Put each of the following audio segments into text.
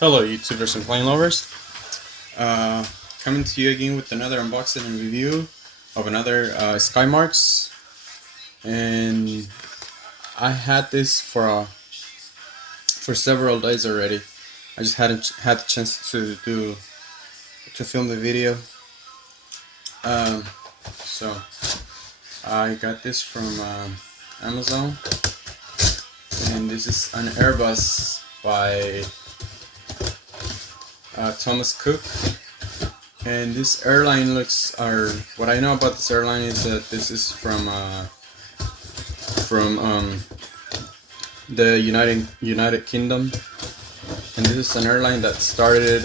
Hello YouTubers and plane lovers, coming to you again with another unboxing and review of another Skymarks, and I had this for several days already. I just hadn't had the chance to film the video. Um, so I got this from Amazon, and this is an Airbus by Thomas Cook. And this airline what I know about this airline is that this is from the United Kingdom, and this is an airline that started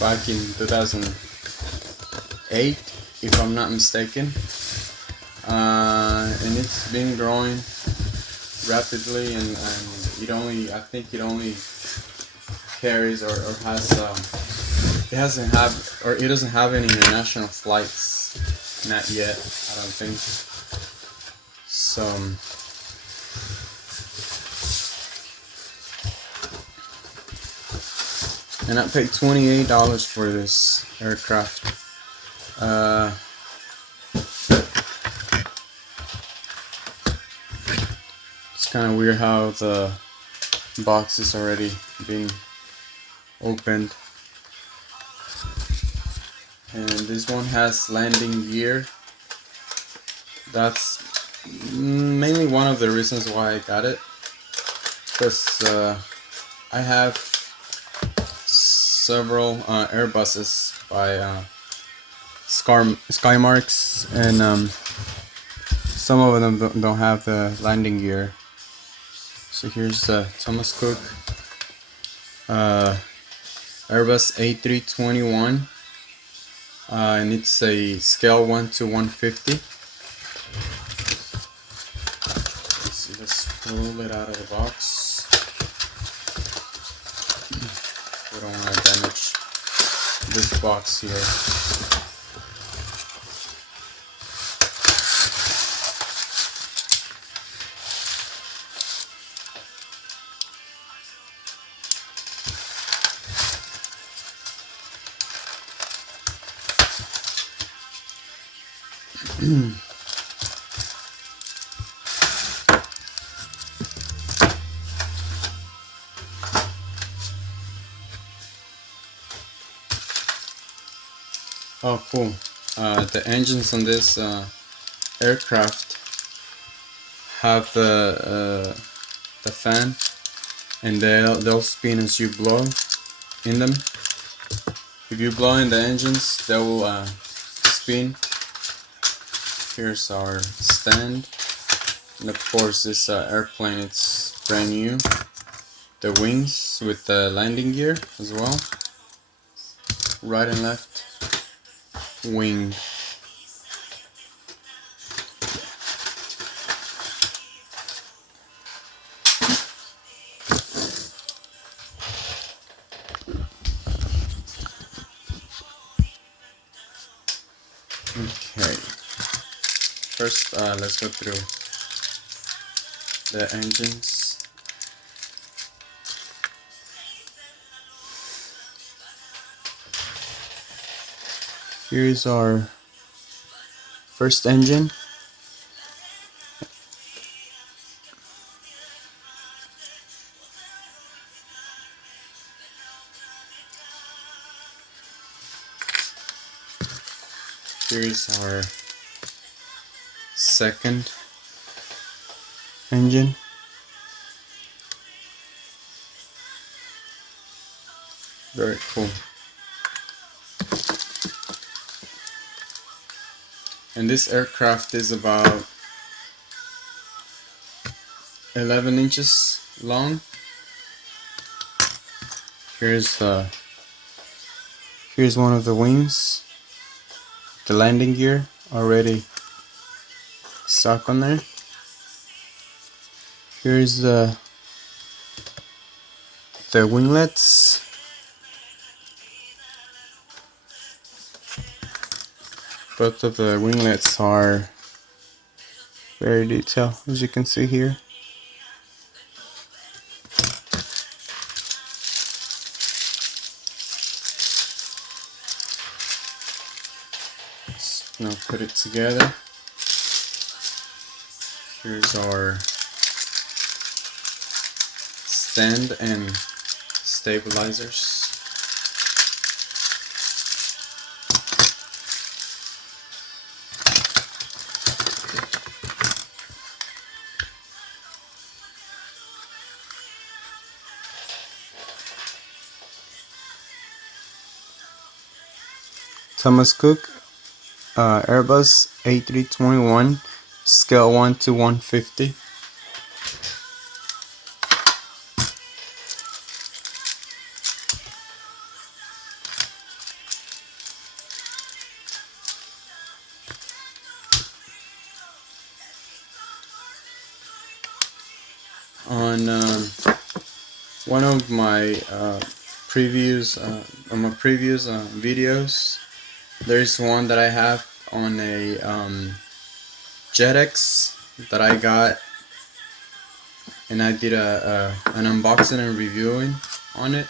back in 2008, if I'm not mistaken, and it's been growing rapidly, and I think it only carries or has it doesn't have any international flights, not yet, I don't think. So and I paid $28 for this aircraft. It's kind of weird how the box is already being opened. And this one has landing gear. That's mainly one of the reasons why I got it, because I have several Airbuses by Skymarks, and some of them don't have the landing gear. So here's the Thomas Cook Airbus A321, and it's a scale 1 to 150. Let's pull it out of the box. We don't want to damage this box here. Oh, cool. The engines on this aircraft have the fan, and they'll spin as you blow in them. If you blow in the engines, they will spin. Here's our stand, and of course this airplane, it's brand new. The wings with the landing gear as well, right and left wing. Okay, first let's go through the engines. Here's our first engine. Here's our second engine. Very cool. And this aircraft is about 11 inches long. Here's one of the wings, the landing gear already stuck on there. Here's the winglets. Both of the winglets are very detailed, as you can see here. Now put it together. Here's our stand and stabilizers. Thomas Cook Airbus A321, scale 1 to 150. On one of my previous videos, there's one that I have on a JetX that I got, and I did an unboxing and reviewing on it,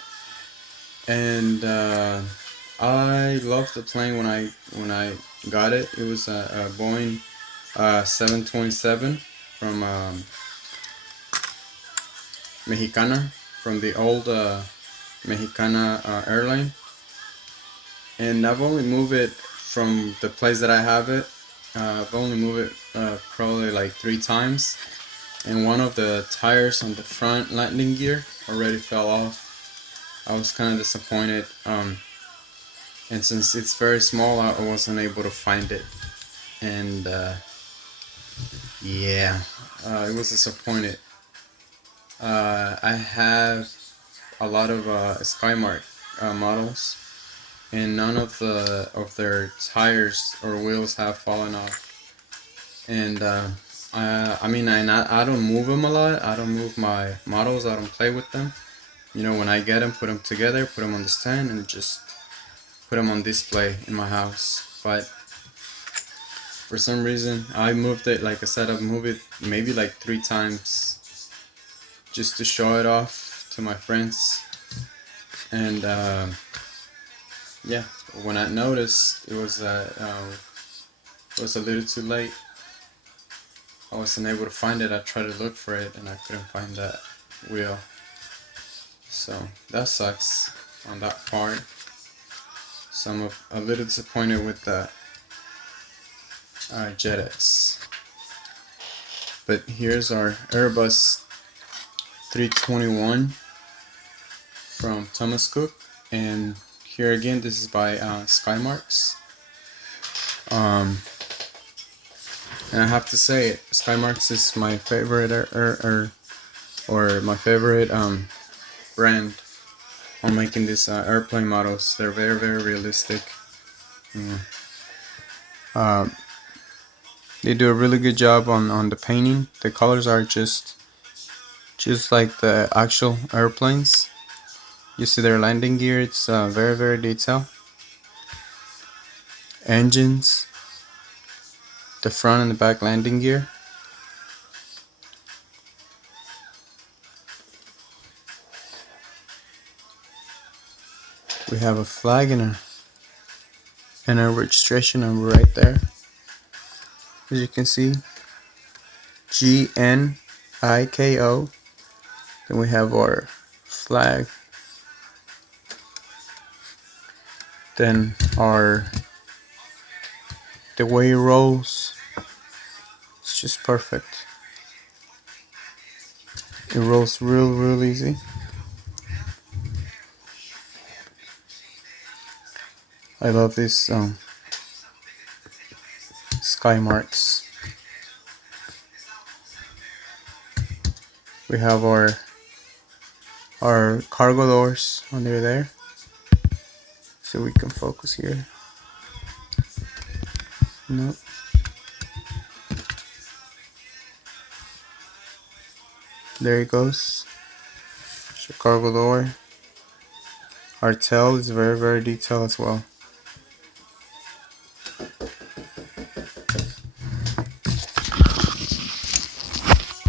and I loved the plane when I got it. It was a Boeing 727 from Mexicana, from the old Mexicana airline, and I've only moved it from the place that I have it. I've only moved it probably like 3 times, and one of the tires on the front landing gear already fell off. I was kind of disappointed, and since it's very small, I wasn't able to find it, and yeah, it was disappointed. I have a lot of Skymark models, and none of their tires or wheels have fallen off. And I mean, I don't move them a lot. I don't move my models. I don't play with them. You know, when I get them, put them together, put them on the stand, and just put them on display in my house. But for some reason, I moved it. Like I said, I've moved it maybe like 3 times just to show it off to my friends. And yeah, when I noticed, it was a little too late. I wasn't able to find it. I tried to look for it and I couldn't find that wheel. So that sucks on that part. So I'm a little disappointed with the JetX. But here's our Airbus 321 from Thomas Cook, and here again, this is by Skymarks. And I have to say, Skymarks is my favorite or my favorite brand on making these airplane models. They're very, very realistic. They do a really good job on the painting. The colors are just like the actual airplanes. You see their landing gear, it's very, very detailed. Engines, the front and the back landing gear. We have a flag and a registration number right there. As you can see, GNIKO. Then we have our flag. Then the way it rolls, it's just perfect. It rolls real easy. I love this Skymarks. We have our cargo doors under there, so we can focus here. Nope. There it goes. It's a cargo door. Our tail is very, very detailed as well.